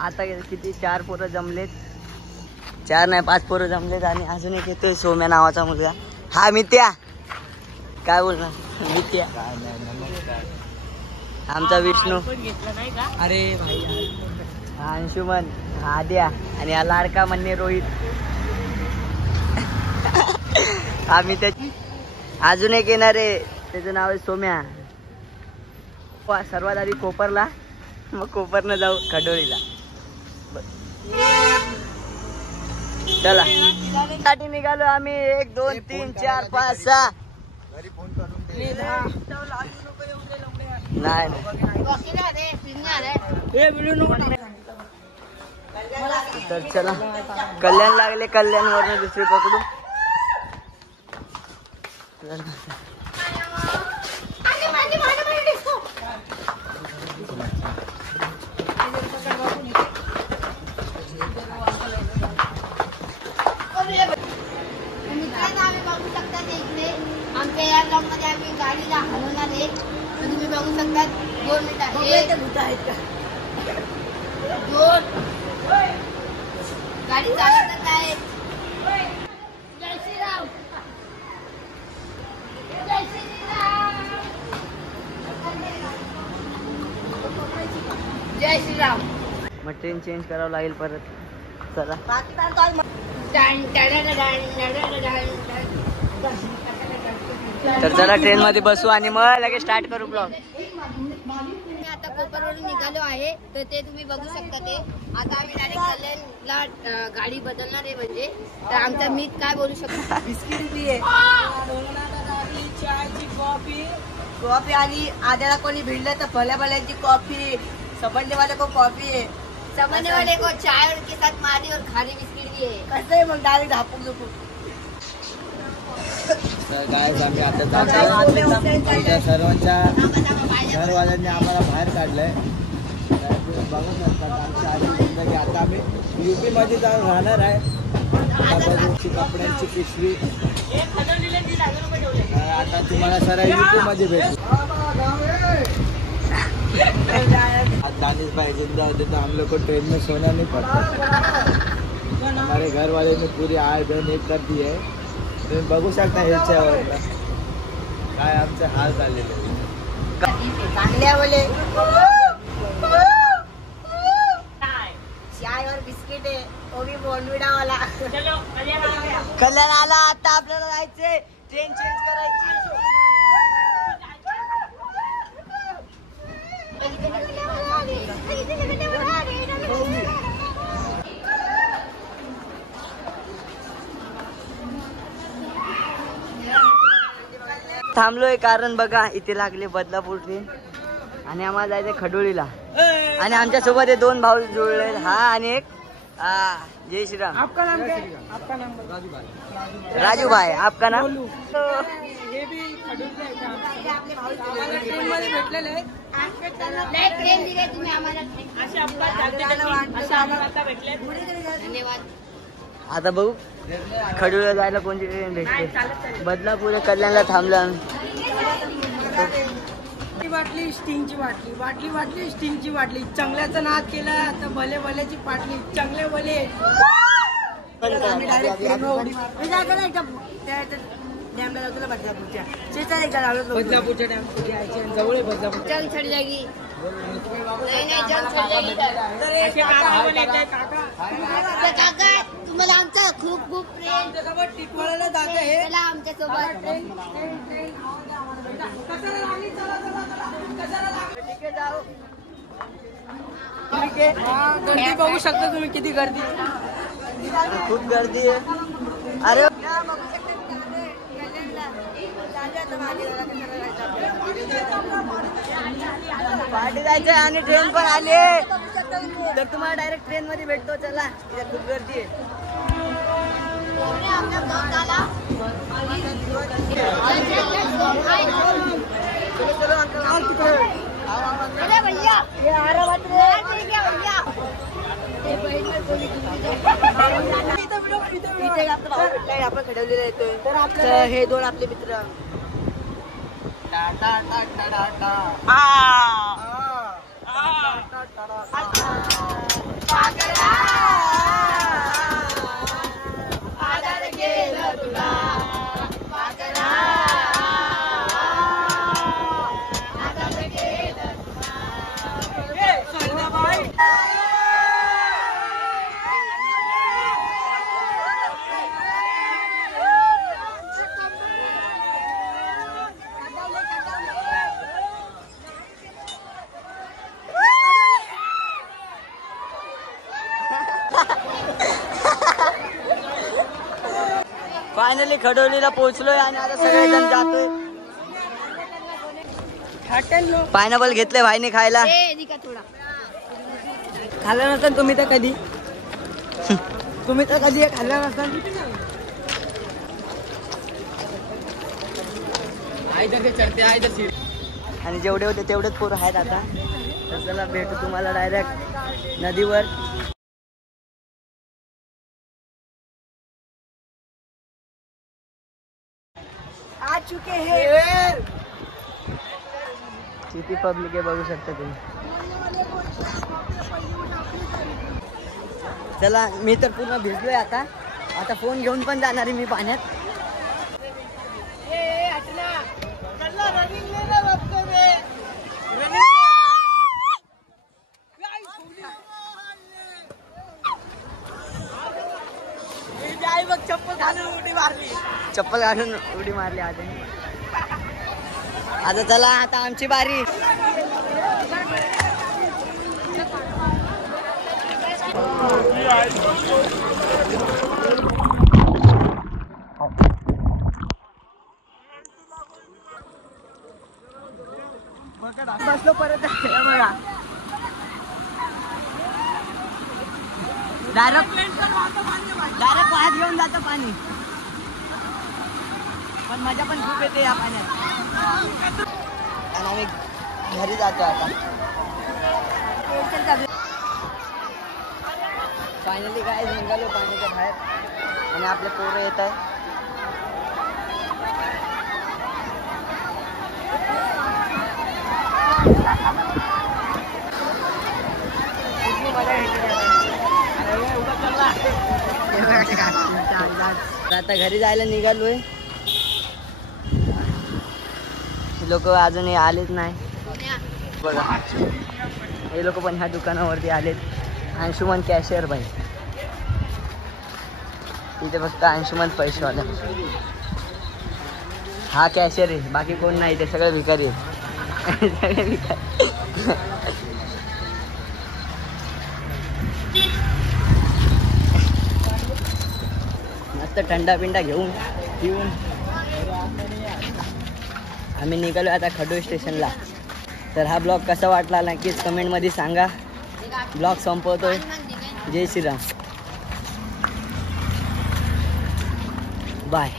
आता किती 4 पोरं जमलेत, 4 नाही 5 पोरं जमलेत आणि अजून एक येतोय सोम्या नावाचा मुलगा. हा मित्या, काय बोलणार मित्या? आमचा विष्णू, अरे भाई हा अंशुमन, हा आद्या आणि हा लाडका म्हणणे रोहित. आम्ही त्याची अजून एक येणार आहे, त्याचं नाव आहे सोम्या. सर्वात आधी कोपरला, मग कोपरनं जाऊ खडोळीला. चला साठी निघालो आम्ही. 1 2 3 4 5 6. नाही तर चला, कल्याण लागले, कल्याण वरनं दुसरी पकडू. आमच्या या ब्लॉग मध्ये आम्ही गाडीला हलवणार आहे. तुम्ही बघू शकता 2 मिनिटं भूत आहेत का? 2 गाडी चालवत आहे. जय श्रीराम, जय श्रीराम, जय श्रीराम. मग ट्रेन चेंज करावं लागेल परत. चला तर चला ट्रेन मध्ये बसू आणि मग लगेच स्टार्ट करू ब्लॉग. मी आता कोपरवरून निघालो आहे, तर ते तुम्ही बघू शकता. ते आता आम्ही डायरेक्ट कल्याणला गाडी बदलणार आहे. म्हणजे तर आमचा मीत काय बोलू शकतो. बिस्किट बी आहे, चहाची कॉफी आणि आद्याला कोणी भिडलं तर भल्या भल्यांची कॉफी, सबंधेवाले को कॉफी आहे, समझने वाले को चाय के साथ मारी और खाली बिस्किट भी है. कसं आहे मग डायरेक्ट झापूक झुपूक. गायस आम्ही आता जातो. आमच्या सर्वांच्या घरवाल्यांनी आम्हाला बाहेर काढलंय. बघू शकता आमची आधी जिंदगी. आता आम्ही UP मध्ये जाऊन राहणार आहे. कपड्यांची पिशवी आता तुम्हाला सरळ UP मध्ये भेटू. दानिश भाई जिंदा होते तो हम लोग को ट्रेन में सोना नहीं पड़ता. हमारे घर वाले ने पूरी आय बहन एक कर दी है. तुम्ही बघू शकता ह्याच्यावर काय आमचे हाल झालेले. चांगल्या बोले चाय और बिस्किट आहे, तो भी बोनविडा वाला. कल्याण आला. आता आपल्याला जायचंय, ट्रेन चेंज करायची. थांबलोय कारण बघा इथे लागले बदलापूर ट्रेन आणि आम्हाला जायचंय खडोळीला. आणि आमच्या सोबत हे 2 भाऊ जुळले, हा आणि एक जय श्रीराम. आपका नाम क्या है? आपका नाम राजू भाई. राजू भाई, आपका नाम? हे बी ट्रेन मध्ये भेटलेले आहेत. ट्रेन दिले तुम्ही आम्हाला. धन्यवाद. आता बघू खडोळीला जायला कोणती ट्रेन भेटते. बदलापूर कल्याणला थांबलो आम्ही. बाटली स्टिंगची बाटली स्टिंगची बाटली. चांगल्याचा नाद केला तर भले भल्याची पाटली. चांगले भले डॅमला जातो ना बदलापूरच्या. शेजारी एकदा लावलं बदलापूरच्या डॅम जवळ आहे. बदलापूर जंग चढ़ जाएगी. नहीं जंग चढ़ जाएगी. काका तुम्हाला आमचा खूप खूप प्रेम. टिटवाळाला जात आहे. चला आमच्या सोबत. गर्दी बघू शकता तुम्ही, किती गर्दी. खूप गर्दी आहे. अरे पार्टी जायचंय आणि ट्रेन पण आली. तर तुम्हाला डायरेक्ट ट्रेन मध्ये भेटतो. चला, इथे खूप गर्दी आहे. अरे भैया इथे आपला भाऊ भेटलाय, आपण खडवलेला येतोय. तर हे 2 आपले मित्र. फायनली खडोलीला पोहोचलोय आणि आता सगळेजण जातोय. पायनॅपल घेतले भाईने खायला. थोडा खाल्ला नसेल तुम्ही तर कधी तुम्ही तर कधी खाल्ला नसेल. आणि जेवढे होते तेवढेच पोरं आहेत आता. तर चला भेटू तुम्हाला डायरेक्ट नदीवर. आ चुके हैं. किती पब्लिक आहे बघू शकता तुम्ही. चला मी तर पूर्ण भिजलोय आता. आता फोन घेऊन पण जाणार आहे मी पाण्यात. चप्पल घालून उडी मारली आता. आता चला आता आमची बारी. बसलो परत बघा. डायरेक्ट वाहत घेऊन जातं पाणी. पण मजा पण खूप येते या पाण्यात. आणि आम्ही घरी जातो आता. फायनली काय निघालो पाण्याच्या बाहेर आणि आपले पोरं येत आहे. आता घरी जायला निघालोय. लोक अजूनही आलेच नाही बघा. हे लोक पण ह्या दुकानावरती आलेत. अंशुमन कॅशियर बाई. इथे फक्त अंशुमन पैसेवाला. हा कॅशियर आहे, बाकी कोण नाही. ते सगळे भिकारी आहेत. सगळे भिकारी. मस्त थंडा पिंडा घेऊन पिऊन आम्ही निघालो आता खडोली स्टेशनला. तर हा ब्लॉग कसा वाटला नक्कीच कमेंटमध्ये सांगा. ब्लॉग संपवतोय. जय श्रीराम. बाय.